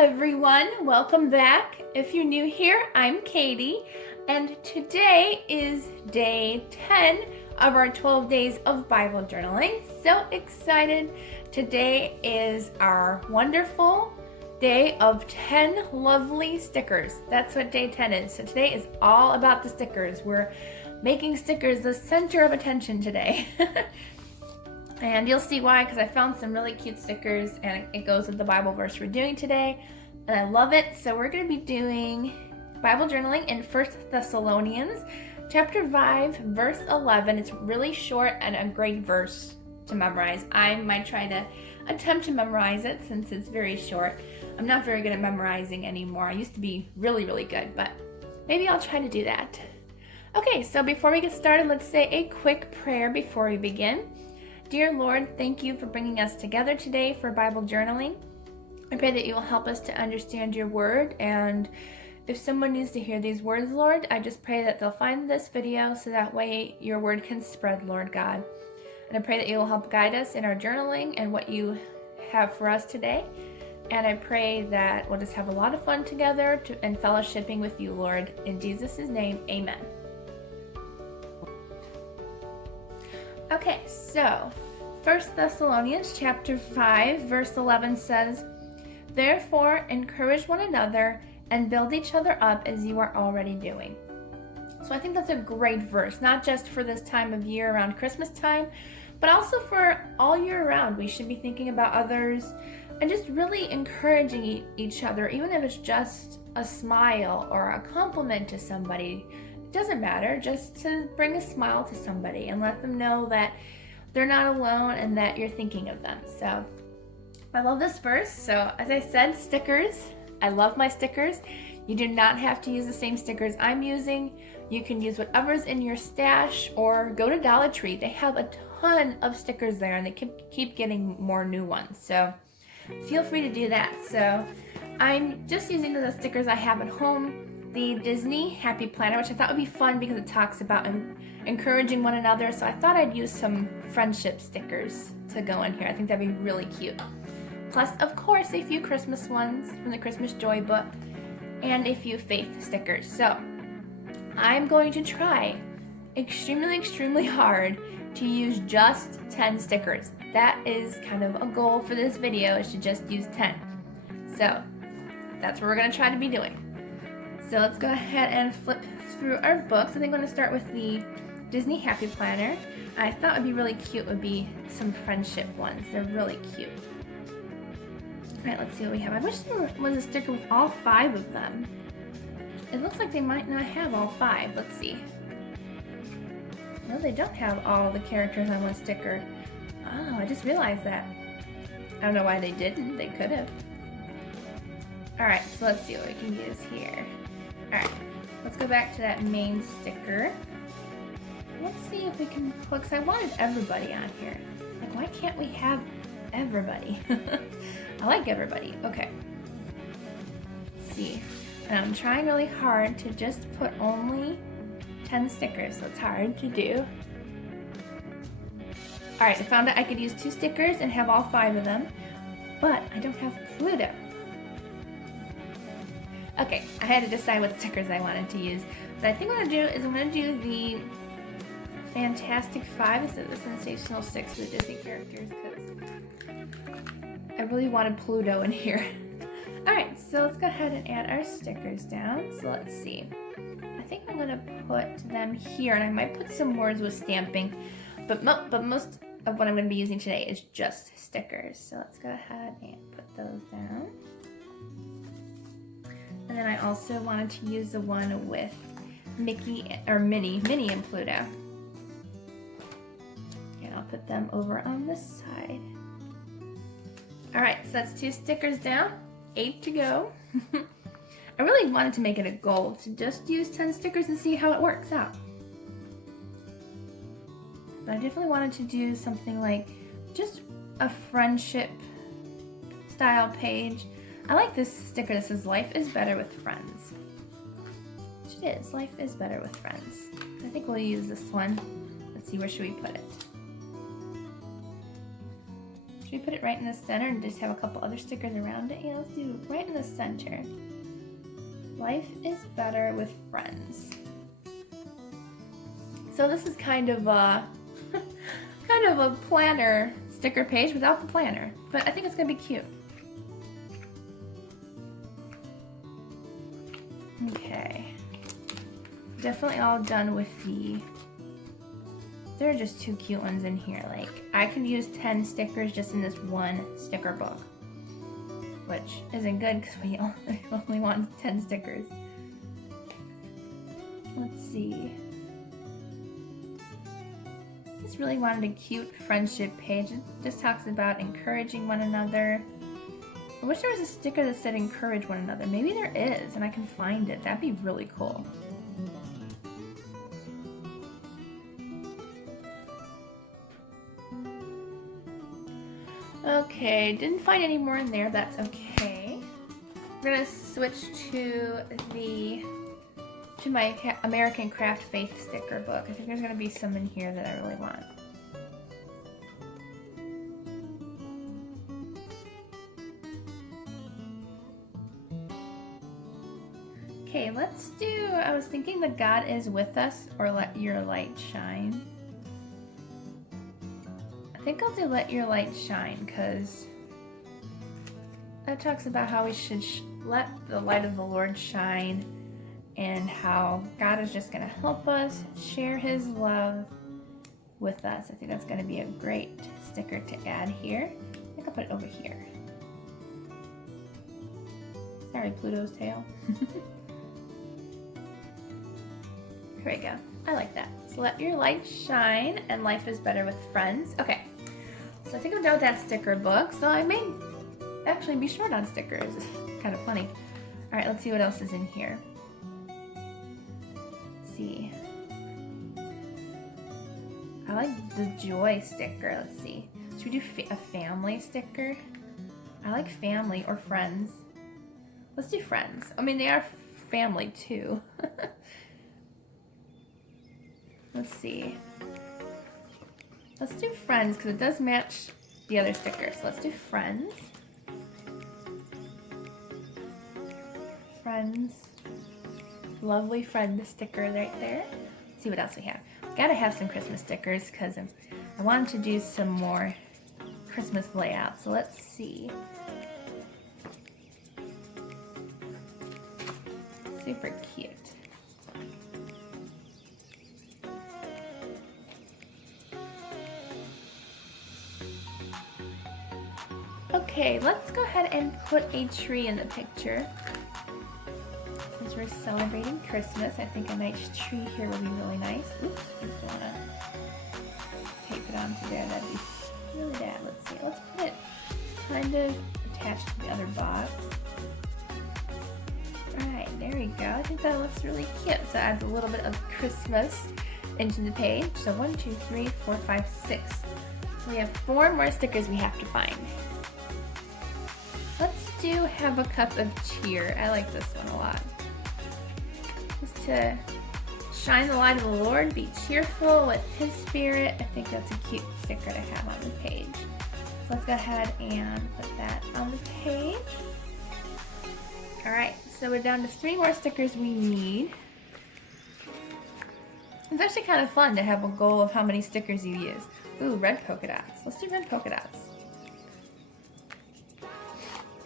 everyone, welcome back. If you're new here, I'm Katie, and today is day 10 of our 12 days of Bible journaling. So excited. Today is our wonderful day of 10 lovely stickers. That's what day 10 is. So today is all about the stickers. We're making stickers the center of attention today. And you'll see why, because I found some really cute stickers and it goes with the Bible verse we're doing today. And I love it. So we're going to be doing Bible journaling in 1 Thessalonians chapter 5, verse 11. It's really short and a great verse to memorize. I might try to attempt to memorize it since it's very short. I'm not very good at memorizing anymore. I used to be really, really good, but maybe I'll try to do that. Okay, so before we get started, let's say a quick prayer before we begin. Dear Lord, thank you for bringing us together today for Bible journaling. I pray that you will help us to understand your word, and if someone needs to hear these words, Lord, I just pray that they'll find this video so that way your word can spread, Lord God. And I pray that you will help guide us in our journaling and what you have for us today. And I pray that we'll just have a lot of fun together and fellowshipping with you, Lord. In Jesus' name, amen. Okay, so 1 Thessalonians chapter 5, verse 11 says, "Therefore, encourage one another and build each other up as you are already doing." So I think that's a great verse, not just for this time of year around Christmas time, but also for all year round. We should be thinking about others and just really encouraging each other, even if it's just a smile or a compliment to somebody. It doesn't matter, just to bring a smile to somebody and let them know that they're not alone and that you're thinking of them. So I love this verse. So as I said, stickers. I love my stickers. You do not have to use the same stickers I'm using. You can use whatever's in your stash or go to Dollar Tree. They have a ton of stickers there and they keep getting more new ones. So feel free to do that. So I'm just using the stickers I have at home. The Disney Happy Planner, which I thought would be fun because it talks about encouraging one another. So I thought I'd use some friendship stickers to go in here. I think that'd be really cute. Plus, of course, a few Christmas ones from the Christmas Joy book and a few faith stickers. So I'm going to try extremely hard to use just 10 stickers. That is kind of a goal for this video, is to just use 10. So that's what we're going to try to be doing. So let's go ahead and flip through our books. I think I'm going to start with the Disney Happy Planner. I thought would be really cute would be some friendship ones. They're really cute. Alright, let's see what we have. I wish there was a sticker with all 5 of them. It looks like they might not have all 5. Let's see. No, they don't have all the characters on one sticker. Oh, I just realized that. I don't know why they didn't. They could have. Alright, so let's see what we can use here. Alright, let's go back to that main sticker. Let's see if we can put, because I wanted everybody on here. Like, why can't we have everybody? I like everybody. Okay. Let's see. And I'm trying really hard to just put only 10 stickers, so it's hard to do. Alright, I found out I could use 2 stickers and have all 5 of them, but I don't have Pluto. Okay, I had to decide what stickers I wanted to use. But I think what I'm going to do is I'm going to do the Fantastic 5 instead of the Sensational 6 for the Disney characters, because I really wanted Pluto in here. Alright, so let's go ahead and add our stickers down. So let's see. I think I'm going to put them here, and I might put some words with stamping, but most of what I'm going to be using today is just stickers. So let's go ahead and put those down. And then I also wanted to use the one with Mickey, or Minnie and Pluto. And I'll put them over on this side. Alright, so that's 2 stickers down, 8 to go. I really wanted to make it a goal to just use 10 stickers and see how it works out. But I definitely wanted to do something like just a friendship style page. I like this sticker that says, "Life is better with friends." Which it is. Life is better with friends. I think we'll use this one. Let's see, where should we put it? Should we put it right in the center and just have a couple other stickers around it? Yeah, let's do right in the center. Life is better with friends. So this is kind of a planner sticker page without the planner, but I think it's gonna be cute. Okay, definitely all done with the, there are just 2 cute ones in here. Like, I could use 10 stickers just in this one sticker book, which isn't good because we only want 10 stickers. Let's see. Just really wanted a cute friendship page. It just talks about encouraging one another. I wish there was a sticker that said encourage one another. Maybe there is and I can find it. That'd be really cool. Okay, didn't find any more in there. That's okay. We're gonna switch to my American Craft Faith sticker book. I think there's gonna be some in here that I really want. Okay, let's do, I was thinking the God is with us or let your light shine. I think I'll do let your light shine because that talks about how we should let the light of the Lord shine and how God is just going to help us share his love with us. I think that's going to be a great sticker to add here. I think I'll put it over here. Sorry, Pluto's tail. Here we go. I like that. So let your light shine and life is better with friends. Okay, so I think I'm done with that sticker book. So I may actually be short on stickers. It's kind of funny. All right, let's see what else is in here. Let's see. I like the joy sticker. Let's see. Should we do a family sticker? I like family or friends. Let's do friends. I mean, they are family too. Let's see. Let's do friends because it does match the other stickers. So let's do friends. Friends. Lovely friend sticker right there. Let's see what else we have. Gotta have some Christmas stickers because I wanted to do some more Christmas layouts. So let's see. Super cute. Okay, let's go ahead and put a tree in the picture. Since we're celebrating Christmas, I think a nice tree here will be really nice. Oops, I just want to tape it onto there. That'd be really bad. Let's see. Let's put it kind of attached to the other box. Alright, there we go. I think that looks really cute. So it adds a little bit of Christmas into the page. So 1, 2, 3, 4, 5, 6. So we have 4 more stickers we have to find. Let's do have a cup of cheer. I like this one a lot. Just to shine the light of the Lord, be cheerful with his spirit. I think that's a cute sticker to have on the page. So let's go ahead and put that on the page. Alright, so we're down to 3 more stickers we need. It's actually kind of fun to have a goal of how many stickers you use. Ooh, red polka dots. Let's do red polka dots.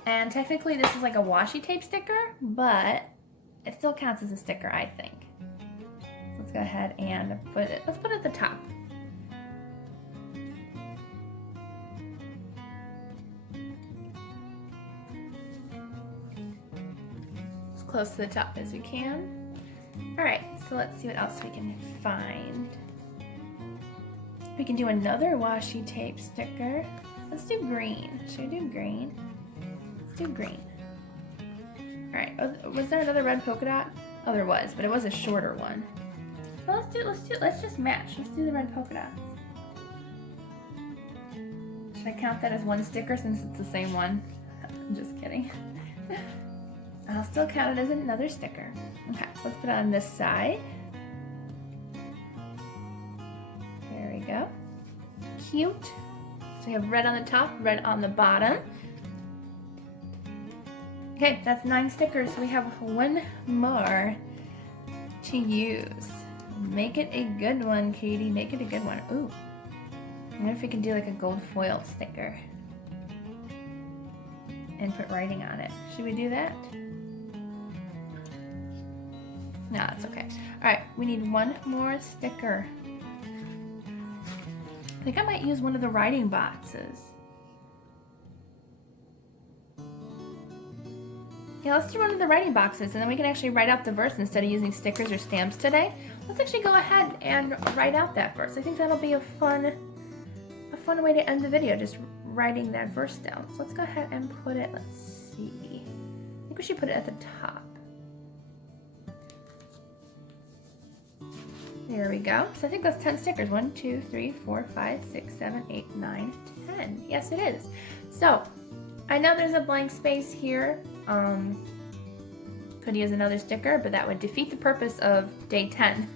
And technically this is like a washi tape sticker, but it still counts as a sticker, I think. So let's go ahead and put it, let's put it at the top. As close to the top as we can. Alright, so let's see what else we can find. We can do another washi tape sticker. Let's do green. Should I do green? Let's do green. Alright, was there another red polka dot? Oh, there was, but it was a shorter one. So let's just match. Let's do the red polka dots. Should I count that as one sticker since it's the same one? I'm just kidding. I'll still count it as another sticker. Okay, let's put it on this side. There we go. Cute. So you have red on the top, red on the bottom. Okay, that's 9 stickers. We have 1 more to use. Make it a good one, Katie. Make it a good one. Ooh. I wonder if we can do like a gold foil sticker and put writing on it. Should we do that? No, that's okay. All right, we need 1 more sticker. I think I might use one of the writing boxes. Yeah, let's do one of the writing boxes, and then we can actually write out the verse instead of using stickers or stamps today. Let's actually go ahead and write out that verse. I think that'll be a fun way to end the video, just writing that verse down. So let's go ahead and put it, let's see. I think we should put it at the top. There we go. So I think that's 10 stickers. 1, 2, 3, 4, 5, 6, 7, 8, 9, 10. Yes, it is. So I know there's a blank space here. Could use another sticker, but that would defeat the purpose of day 10.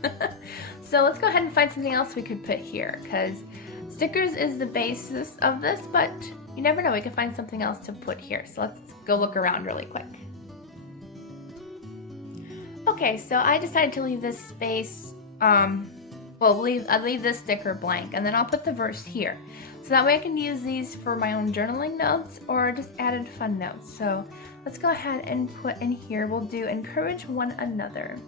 So let's go ahead and find something else we could put here, because stickers is the basis of this, but you never know, we can find something else to put here. So let's go look around really quick. Okay, so I decided to leave this space, I'll leave this sticker blank, and then I'll put the verse here. So that way I can use these for my own journaling notes or just added fun notes. So let's go ahead and put in here, we'll do encourage one another.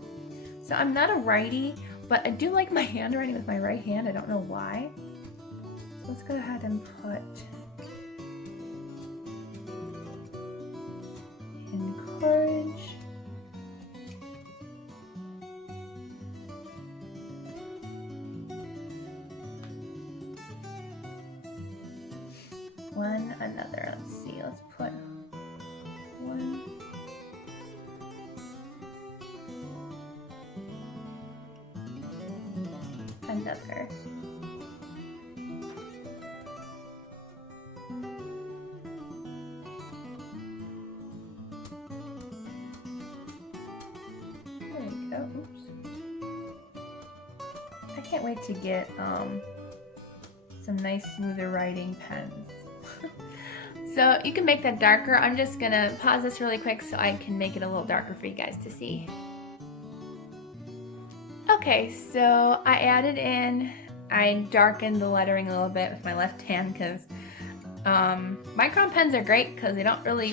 So I'm not a righty, but I do like my handwriting with my right hand. I don't know why. So let's go ahead and put encourage one another. Let's see, let's put one another. There we go. Oops. I can't wait to get some nice smoother writing pens. So you can make that darker. I'm just gonna pause this really quick so I can make it a little darker for you guys to see. Okay, so I darkened the lettering a little bit with my left hand because Micron pens are great because they don't really,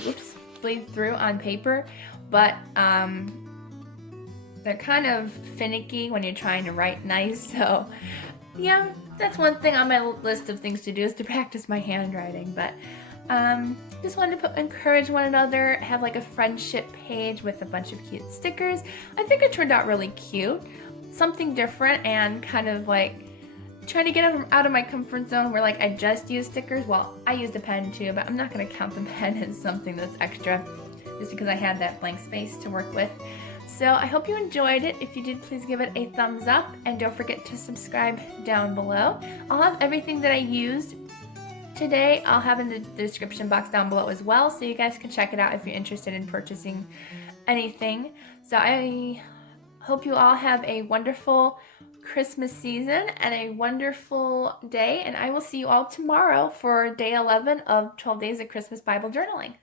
bleed through on paper, but they're kind of finicky when you're trying to write nice. So yeah, that's one thing on my list of things to do is to practice my handwriting. But just wanted to encourage one another, have like a friendship page with a bunch of cute stickers. I think it turned out really cute. Something different and kind of like trying to get out of my comfort zone where like I just use stickers. Well, I used a pen too, but I'm not going to count the pen as something that's extra just because I had that blank space to work with. So I hope you enjoyed it. If you did, please give it a thumbs up and don't forget to subscribe down below. I'll have everything that I used today, I'll have in the description box down below as well, so you guys can check it out if you're interested in purchasing anything. So I hope you all have a wonderful Christmas season and a wonderful day, and I will see you all tomorrow for day 11 of 12 Days of Christmas Bible Journaling.